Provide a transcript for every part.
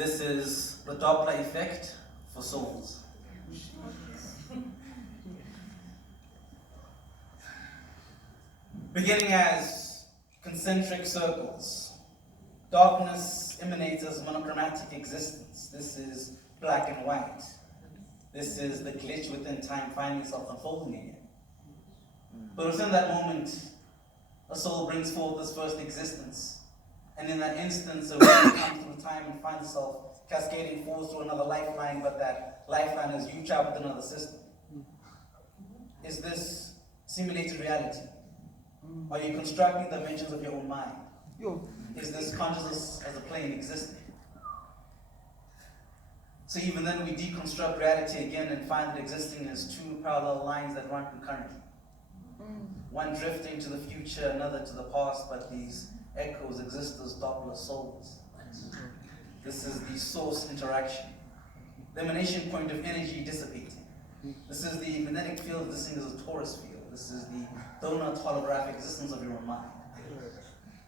This is the Doppler effect for souls. Beginning as concentric circles, darkness emanates as monochromatic existence. This is black and white. This is the glitch within time finding itself unfolding again. But within that moment, a soul brings forth this first existence. And in that instance, a ray comes through time and finds itself cascading forth through another lifeline, but that lifeline is you trapped within another system. Is this simulated reality? Are you constructing the dimensions of your own mind? Is this consciousness as a plane existing? So even then we deconstruct reality again and find it existing as two parallel lines that run concurrently. One drifting to the future, another to the past, but these echoes exist as Doppler souls. This is the source interaction. The emanation point of energy dissipating. This is the magnetic field existing as a torus field. This is the donut holographic existence of your own mind.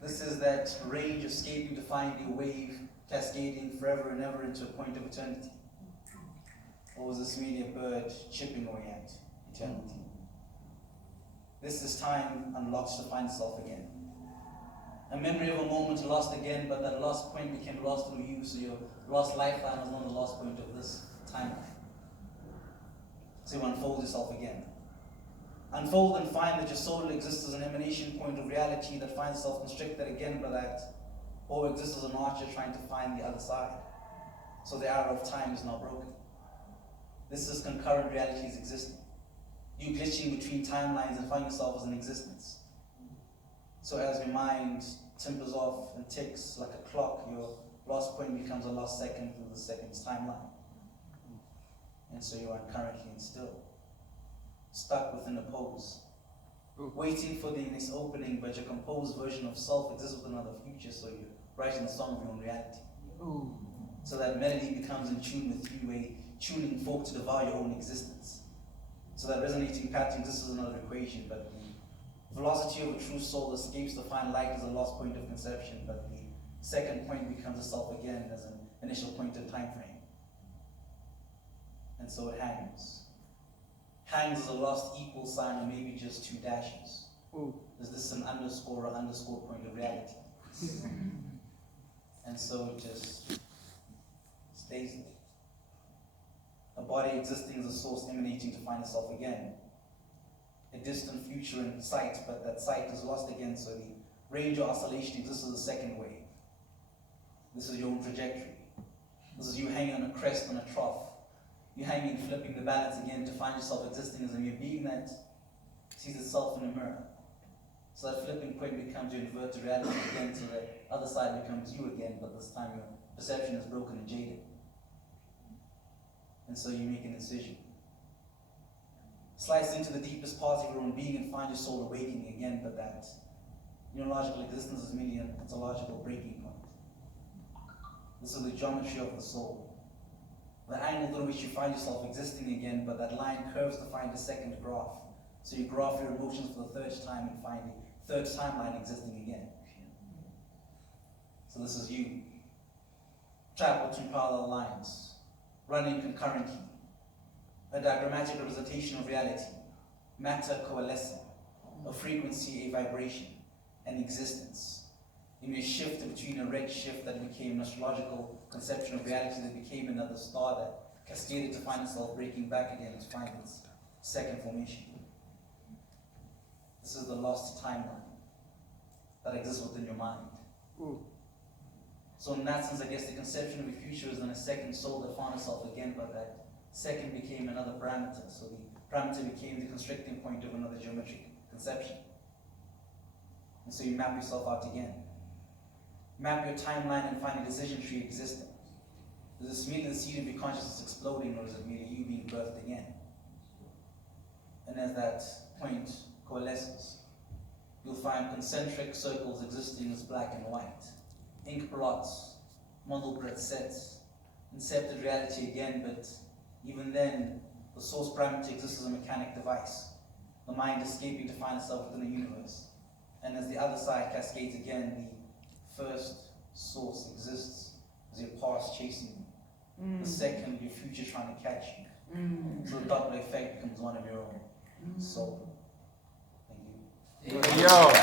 This is that range escaping to find a wave cascading forever and ever into a point of eternity. Or was this merely a bird chipping away at eternity? This is time unlocked to find itself again. A memory of a moment lost again, but that lost point became lost through you, so your lost lifeline was not the lost point of this timeline. So you unfold yourself again. Unfold and find that your soul exists as an emanation point of reality that finds itself constricted again by that, or exists as an archer trying to find the other side. So the arrow of time is now broken. This is concurrent realities existing. You glitching between timelines and find yourself as an existence. So as your mind timbers off and ticks like a clock, your lost point becomes a lost second through the second's timeline. And so you are currently and still, stuck within a pose, waiting for the next opening, but your composed version of self exists with another future, so you're writing the song of your own reality. So that melody becomes in tune with you, a tuning fork to devour your own existence. So that resonating pattern exists as another equation, but the velocity of a true soul escapes to find light as a lost point of conception, but the second point becomes a self again as an initial point in time frame. And so it hangs. Hangs as a lost equal sign, or maybe just two dashes. Is this an underscore or underscore point of reality? And so it just stays there. A body existing as a source emanating to find itself again. A distant future in sight, but that sight is lost again, so the range of oscillation exists as a second wave. This is your own trajectory. This is you hanging on a crest on a trough. You hanging, flipping the balance again to find yourself existing as a mere being that sees itself in a mirror. So that flipping point becomes your inverted reality again, so that other side becomes you again, but this time your perception is broken and jaded. And so you make an incision. Slice into the deepest parts of your own being and find your soul awakening again, but that neurological existence is merely an ontological breaking point. This is the geometry of the soul. The angle through which you find yourself existing again, but that line curves to find a second graph. So you graph your emotions for the third time and find a third timeline existing again. So this is you, trapped between parallel lines, running concurrently. A diagrammatic representation of reality, matter coalescing, a frequency, a vibration, an existence. In a shift between a red shift that became an astrological conception of reality that became another star that cascaded to find itself breaking back again to find its second formation. This is the lost timeline that exists within your mind. So in that sense, I guess the conception of a future is then a second soul that found itself again, but that second became another parameter. So the parameter became the constricting point of another geometric conception. And so you map yourself out again. Map your timeline and find a decision tree existing. Is this merely the seed of your consciousness exploding, or is it merely you being birthed again? And as that point coalesces, you'll find concentric circles existing as black and white, ink blots, Mandelbrot sets, incepted reality again, but even then, the source parameter exists as a mechanic device, the mind escaping to find itself within the universe. And as the other side cascades again, the first source exists as your past past chasing you. The second, your future trying to catch you. So the Doppler effect becomes one of your own. So, thank you. Yo.